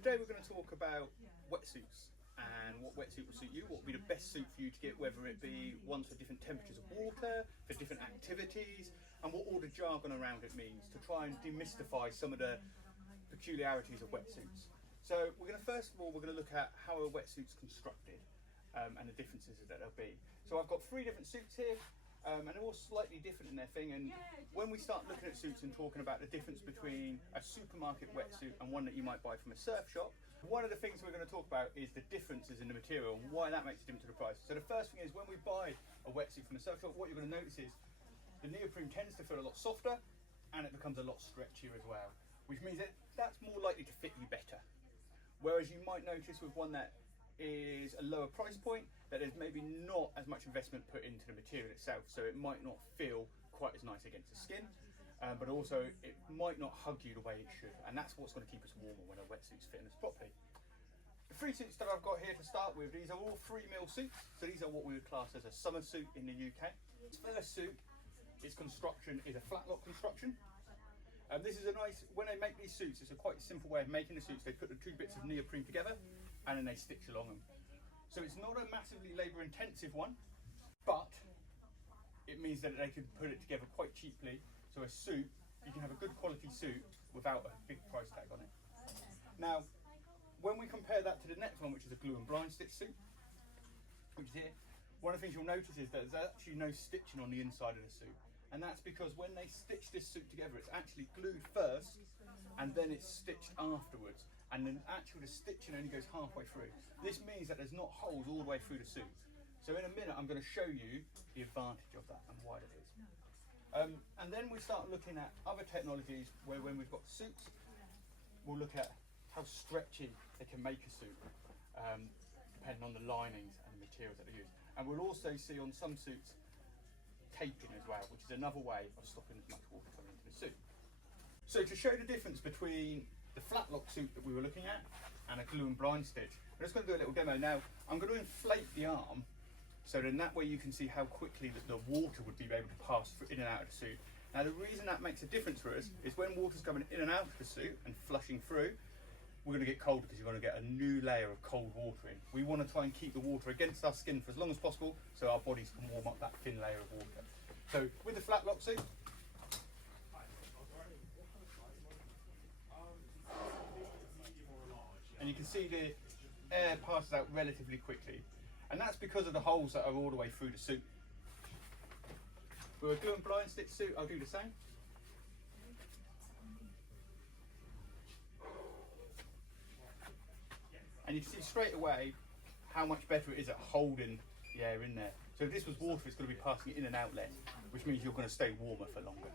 today we're going to talk about wetsuits and what wetsuit will suit you, what will be the best suit for you to get, whether it be ones for different temperatures of water, for different activities, and what all the jargon around it means to try and demystify some of the peculiarities of wetsuits. So we're going to first of all look at how a wetsuit's constructed and the differences that there'll be. So I've got 3 different suits here. And they're all slightly different in their thing, and when we start looking at suits and talking about the difference between a supermarket wetsuit and one that you might buy from a surf shop, one of the things we're going to talk about is the differences in the material and why that makes a difference to the price. So the first thing is, when we buy a wetsuit from a surf shop, what you're going to notice is the neoprene tends to feel a lot softer and it becomes a lot stretchier as well, which means that that's more likely to fit you better. Whereas you might notice with one that is a lower price point that there's maybe not as much investment put into the material itself, so it might not feel quite as nice against the skin, but also it might not hug you the way it should, and that's what's going to keep us warmer when our wetsuits fit us properly. The 3 suits that I've got here to start with, these are all 3mm suits, so these are what we would class as a summer suit in the UK. This first suit, its construction is a flat lock construction. This is a nice, when they make these suits, it's a quite simple way of making the suits. They put the 2 bits of neoprene together and then they stitch along them. So it's not a massively labour intensive one, but it means that they can put it together quite cheaply. So a suit, you can have a good quality suit without a big price tag on it. Now, when we compare that to the next one, which is a glue and blind stitch suit, which is here, one of the things you'll notice is that there's actually no stitching on the inside of the suit. And that's because when they stitch this suit together, it's actually glued first and then it's stitched afterwards. And then actually the stitching only goes halfway through. This means that there's not holes all the way through the suit. So in a minute, I'm going to show you the advantage of that and why it is. And then we start looking at other technologies where when we've got suits, we'll look at how stretchy they can make a suit, depending on the linings and the materials that they use. And we'll also see on some suits, taping as well, which is another way of stopping as much water coming into the suit. So to show the difference between the flat lock suit that we were looking at and a glue and blind stitch, I'm just going to do a little demo now. I'm going to inflate the arm so then that way you can see how quickly that the water would be able to pass in and out of the suit. Now the reason that makes a difference for us is when water's coming in and out of the suit and flushing through, we're going to get cold because you're going to get a new layer of cold water in. We want to try and keep the water against our skin for as long as possible so our bodies can warm up that thin layer of water. So with the flat lock suit, and you can see the air passes out relatively quickly, and that's because of the holes that are all the way through the suit. With a glue and blind stitch suit, I'll do the same. And you can see straight away how much better it is at holding the air in there. So if this was water, it's going to be passing it in and out less, which means you're going to stay warmer for longer.